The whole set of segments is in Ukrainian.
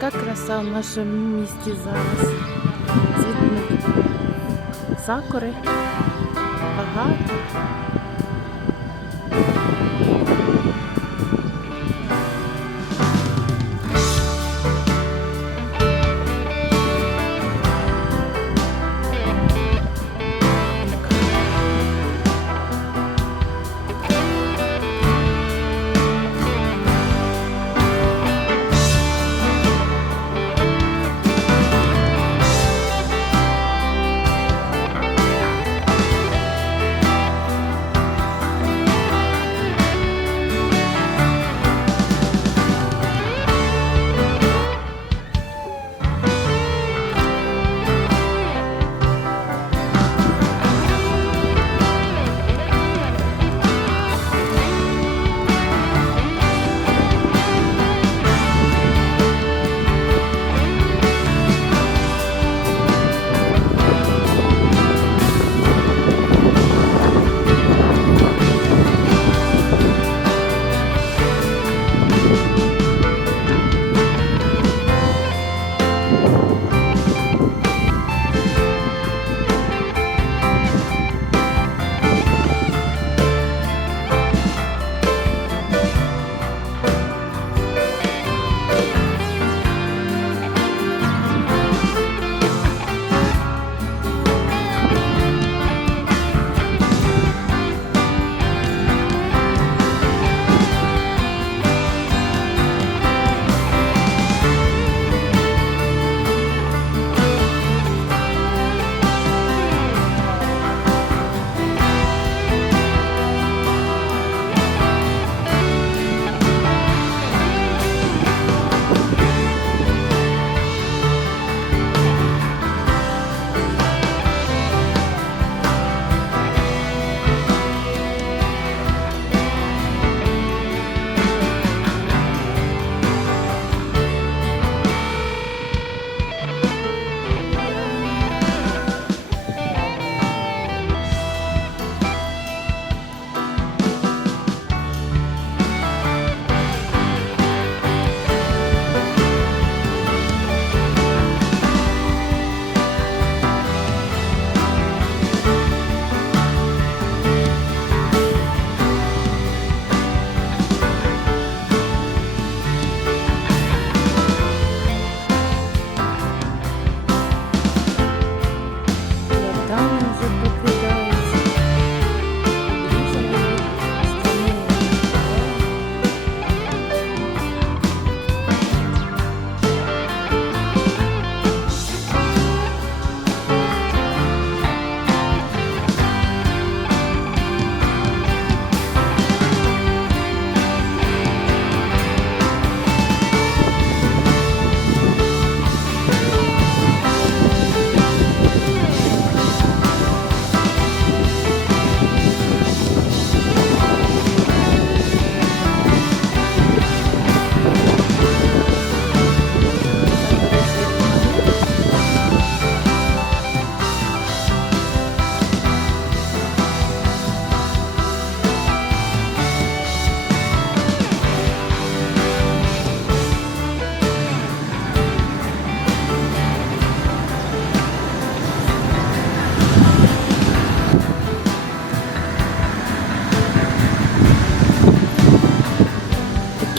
така краса в нашому місті зараз. Цвітнуть сакури. Багато.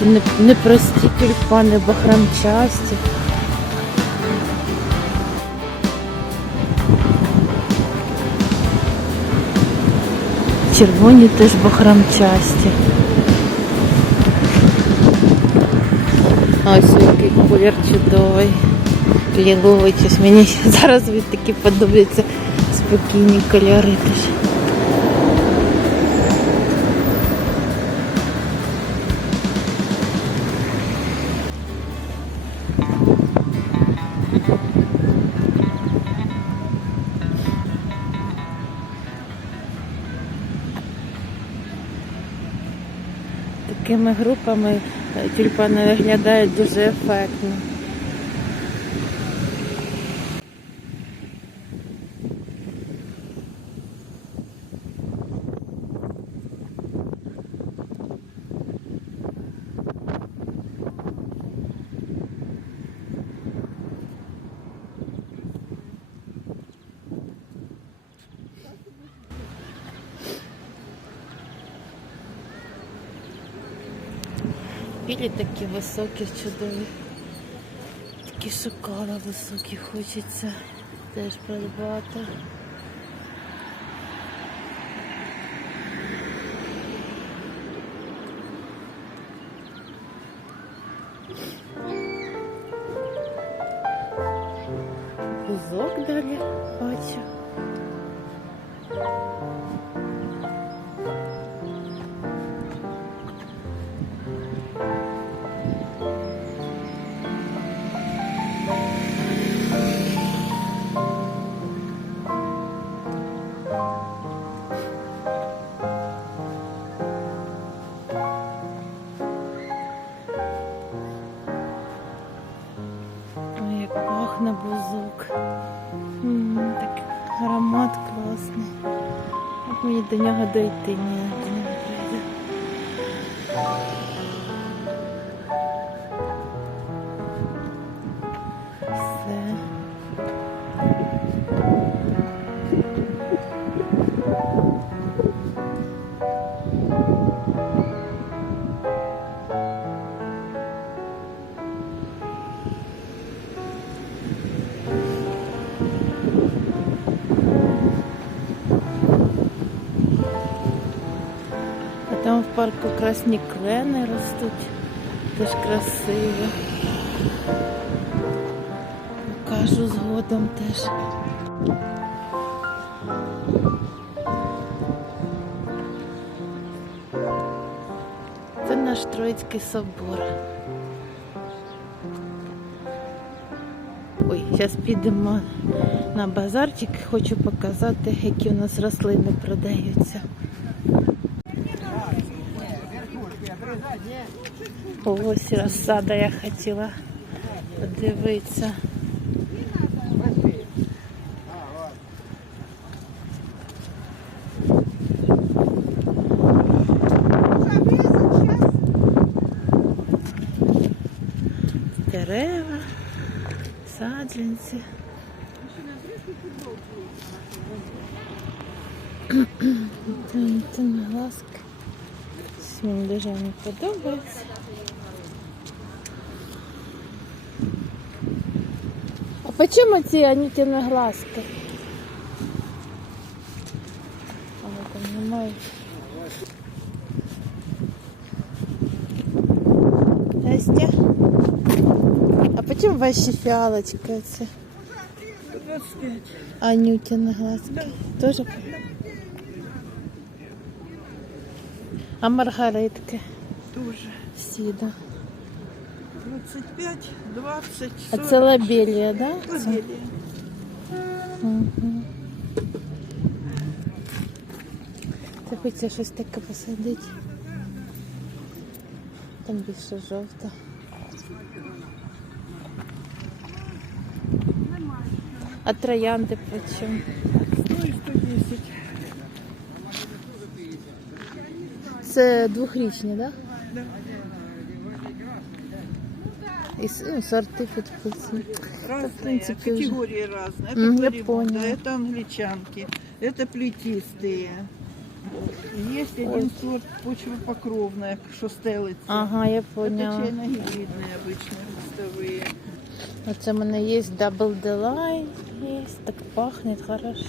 Такі не- непрості тюльпани, бахрамчасті. Червоні теж бахрамчасті. Ось який колір чудовий. Ліловий, щось мені зараз від такі подобаються спокійні кольори теж. Такими групами е, тюльпани виглядають дуже ефектно. Білі такі високі, чудові. Такі шокола високі хочеться теж придбати. Як бузок. бузок. М, Так аромат класний. Як мені до нього дойти? Ні, парку красні клени ростуть. Теж красиво. Покажу згодом теж. Це наш Троїцький собор. Ой, зараз підемо на базарчик. Хочу показати, які у нас рослини продаються. Ось розсада я хотіла подивитися. Дерева, саджанці. Це, це не глазки. Щось Мені дуже не подобається. А почему ці Анютіни глазки? Але там немає. Здрасте. А почему ваші фіалочки це? 25. Анютіни глазки. Тоже? А маргаритки? Тоже. Всі, да. 25, 20, А 40. це лабелія, да? Це? Лобелия. Це хочеться щось таке посадити. Там більше жовта. А троянди по чому? Ну и 110. Це двохрічні, так? Да. І с- ну, сорти підписані. Разные, принципе, уже. категории разные. Это Мгм, я флорибунда, поняла. это англичанки, это плетистые. Есть один сорт почвопокровная, что стелится. Ага, я Это поняла. чайно-гибридные обычные листовые. Оце в мене є дабл делай, є, так пахне хорошо.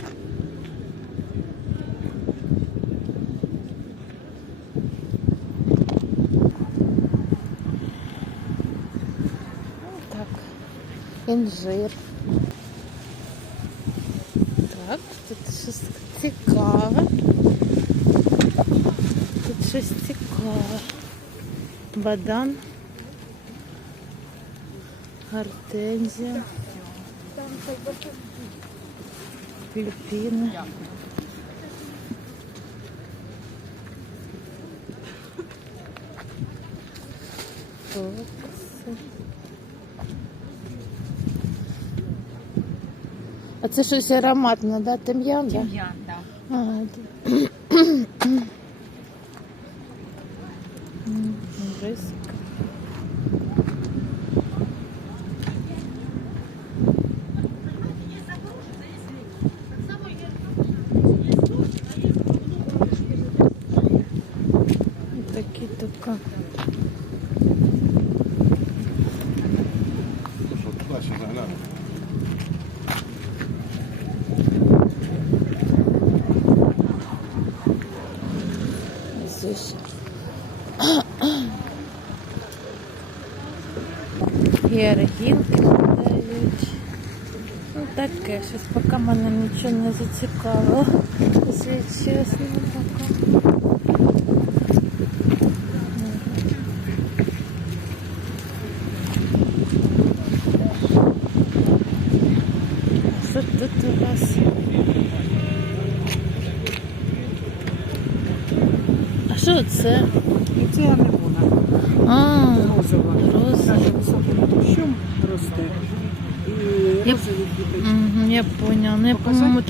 Інжир. Так, тут щось цікаве. Тут щось цікаве. Бадан. Гортензія. Філіппіни. Фокуси. А це щось ароматне, да? Тим'ян? Да? Тим'ян, да. Ага, Георгінки продають. Ну таке, щось поки мене нічого не зацікавило. Якщо чесно, поки. Що тут у вас? А що це? І це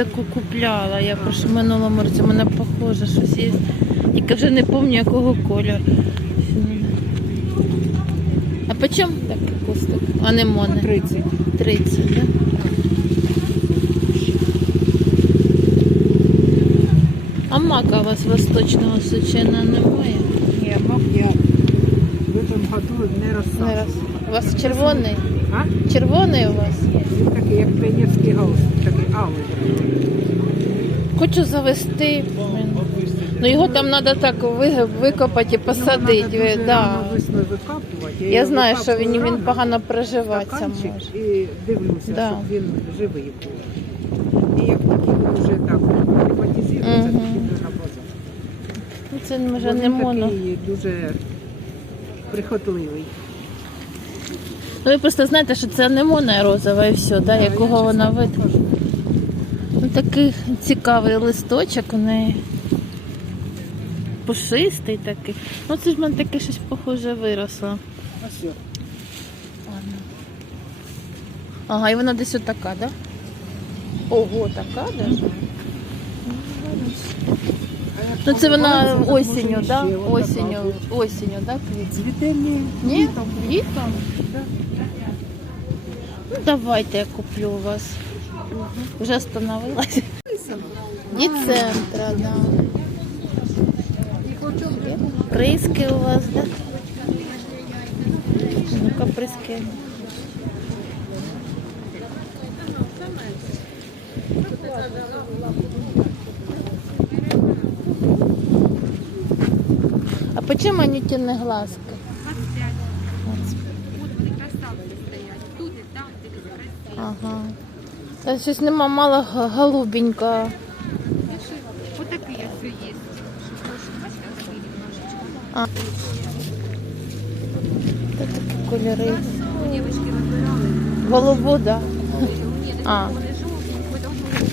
Таку купляла. Я прошу минулому році, у мене похоже, щось є. Тільки вже не пам'ятаю, якого кольору. А по чому такий кустик? Анемони? 30. 30, так? Да? А мака у вас восточного сучена немає? Ні, мак я в этом году не Не розсаджувала. У вас червоний? А? Червоний у вас? Він такий, як пионерський галстук. Хочу завести. Ну його там треба так викопати і посадити. Його дуже да. викапувати. Я його знаю, що викапую він, він рано, погано проживатися стаканчик, може. І дивлюся, Да. щоб він живий був. І як тільки він вже так кліматизується, Мгм. тоді йду на базар. Ну, Це може Бо не він моно. такий дуже прихотливий. Ну ви просто знаєте, що це не моно розова і все, да, якого вона вид. Такий цікавий листочок у неї. Пушистий такий. Ну це ж в мене таке щось похоже виросло. А все. Ладно. Ага, і вона десь отака, да? Ого, така даже. Ну це вона осінню, да? Осінню, осінню, да, квіт? Цвіте ні. Ні? літом. Літом? Ну давайте я куплю у вас. Вже остановилась. І центра, да. Приски у вас, да? Ну-ка, приски. А почему Анютины глазки? Ага. Та щось нема мало г- голубенького. Вот такие все есть. А. Та такі кольори. Девочки выбирали. Голубу, да. Нет, А. это желтый, какой-то желтый.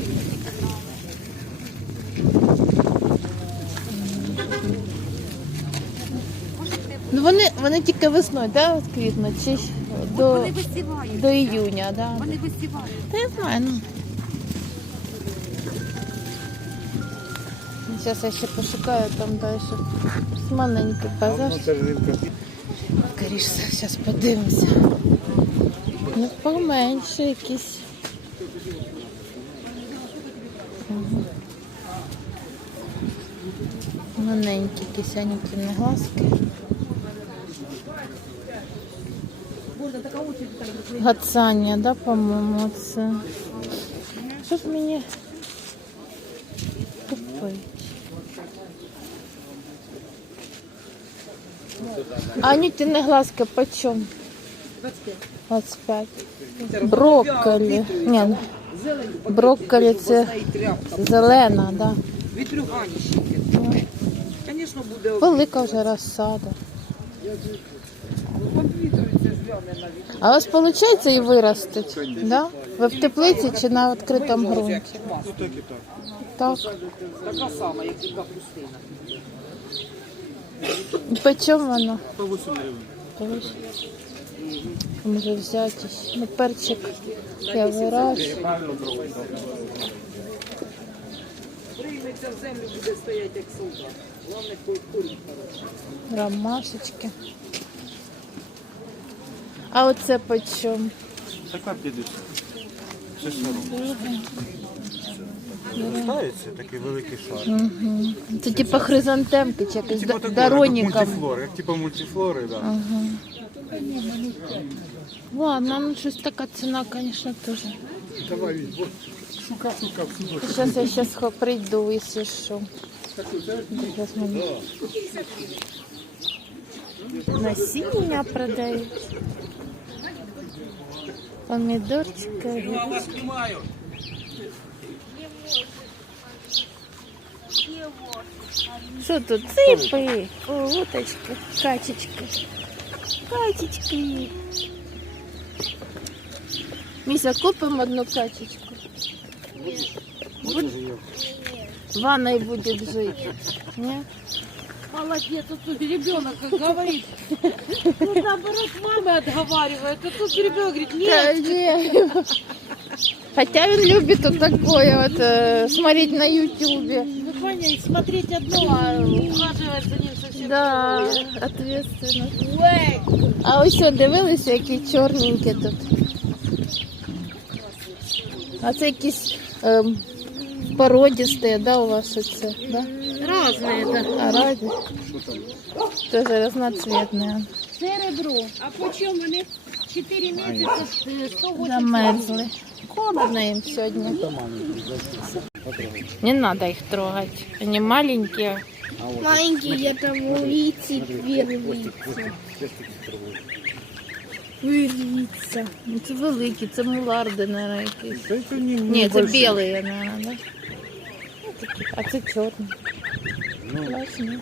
Ну вони, вони тільки весною, да, от квітнуть, чи ж до, Вони висівають. до іюня, да. Вони висівають. Та я знаю, ну. Зараз я ще пошукаю там далі. Маленький базар. Скоріше, зараз подивимося. Ну, поменше якісь. Ага. Маленькі якісь анютіні глазки. Гацання, да, по-моєму, це. Що ж мені купити? А анютіні глазки почем? 25. Брокколі. Ні, брокколі це зелена, да. Вітрюганщики. Звісно, буде Велика вже розсада. А у вас виходить і виростить? Да? Ви в теплиці чи на відкритому ґрунті? Так. Така сама, як і капустина. І по чому вона? По 8 гривень. Може взяти. Ну, перчик я вирощую. Прийметься в землю, буде стояти як солдат. Головне, курить. Ромашечки. А оце по чому? Така 50. Ще 40. Ставиться такий великий шар. Угу. Це типа хризантемки чи якась Типа да- такого, дароніком. як мультифлори, як типа мультифлори, да. Ага. Ладно, ну щось така ціна, звісно, теж. Давай, вот, шукав, шукав, шукав. Зараз я зараз прийду, якщо що. Мені. Насіння продають. помидорчика. Что тут? Цыпы, уточка, качечка. Качечки. Міся, купим одну качечку. Вона будет жить, жити. Ні? Молодец, а тут ребенок как говорит. Ну, наоборот, мамы отговаривает, а тут ребенок говорит, Да, нет. не. Хотя он любит вот такое вот э, смотреть на ютубе. Ну, понятно, смотреть одно, а ухаживать за ним совсем Да, другое. ответственно. Уэй! А ось що, дивилися, які чорненькі тут. А це якісь ем, породісті, да, у вас оце, да? Разные, да. А раді? Тоже разноцветные. Серебро. А почем они? 4 месяца, э, 180 Замерзли. Холодно им сегодня. Не надо их трогать. Они маленькие. Маленькие там улицы вырвется. Вырвется. Ну, Це великі, це муларди, наверное, якісь. Та це не, Ні, це білі, наверное, да? Ну, такі. А це чорні. Ну, Класні.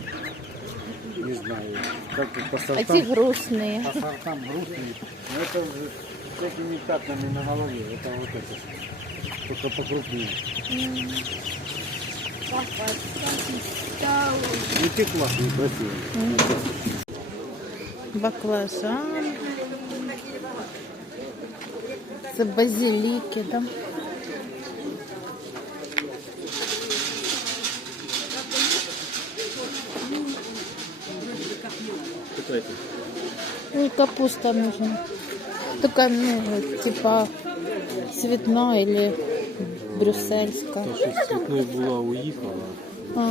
не знаю, как тут по А сортам, ці грустні. по сортам грустные. Но это уже всякими пятнами на голове, это вот это. Только покрупнее. Ну, те классные, красивые. Баклажан. Це базиліки, да? Ну, капуста нужна. Только, ну, вот, типа, цветная или брюссельская. Та що цвітною була, уїхала, А, а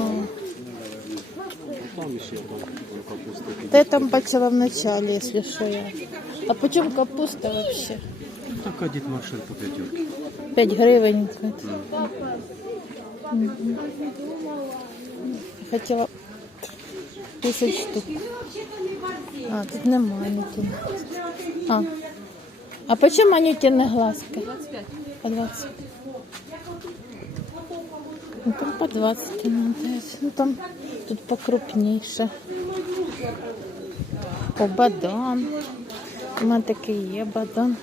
там ще там, там капуста. да я там бачила в начале, если что я. А почем капуста вообще? Така дід Маршал по п'ятерки. 5 гривень. Мгм. Хотіла 10 штук. А, тут нема анютіни. А. А по чому анютіни глазки? 25. По 20. Там по 20 надо. Ну, там тут покрупніше. О, бадан. У мене такий є бадан.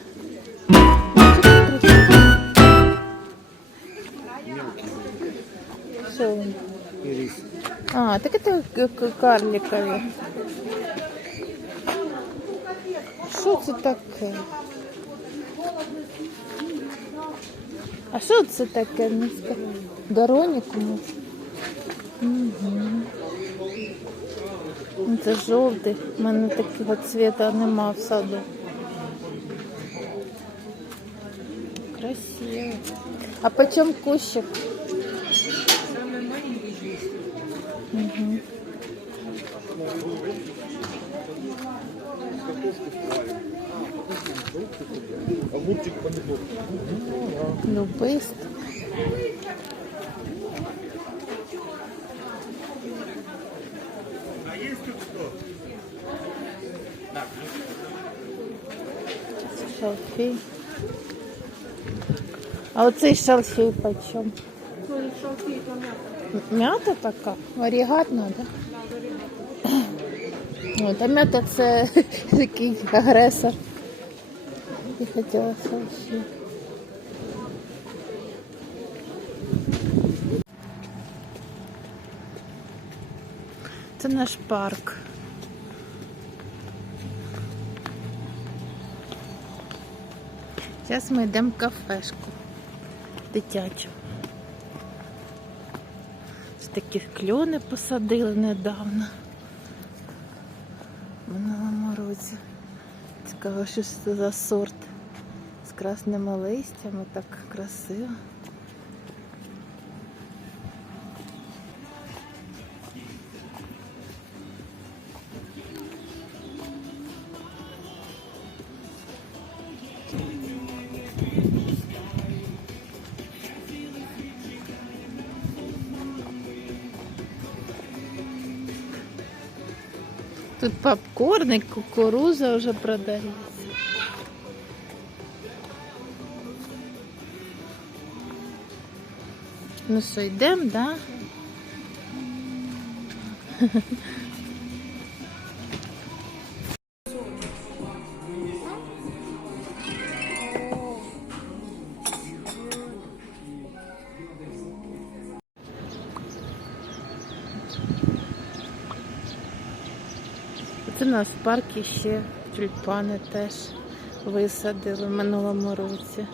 А, так к- карликові. Що це таке? А що це таке? Не ска- Дороніку? Угу. Це жовтий. У мене такого цвіта нема в саду. Красиво. А почем кущик? Мгм. Огурчик, помидор. Любист. Шалфей. А оцей шалфей почем? М'ята така? Варігатна, так? О, та м'ята це такий агресор. Я хотіла шалфей. Це наш парк. Зараз ми йдемо в кафешку дитячу. Ось такі кльони посадили недавно. В минулому році. Цікаво, що це за сорт. З красними листями, так красиво. Тут попкорн і кукуруза вже продається. Ну що, йдемо, да? Це у нас в парку ще тюльпани теж висадили в минулому році.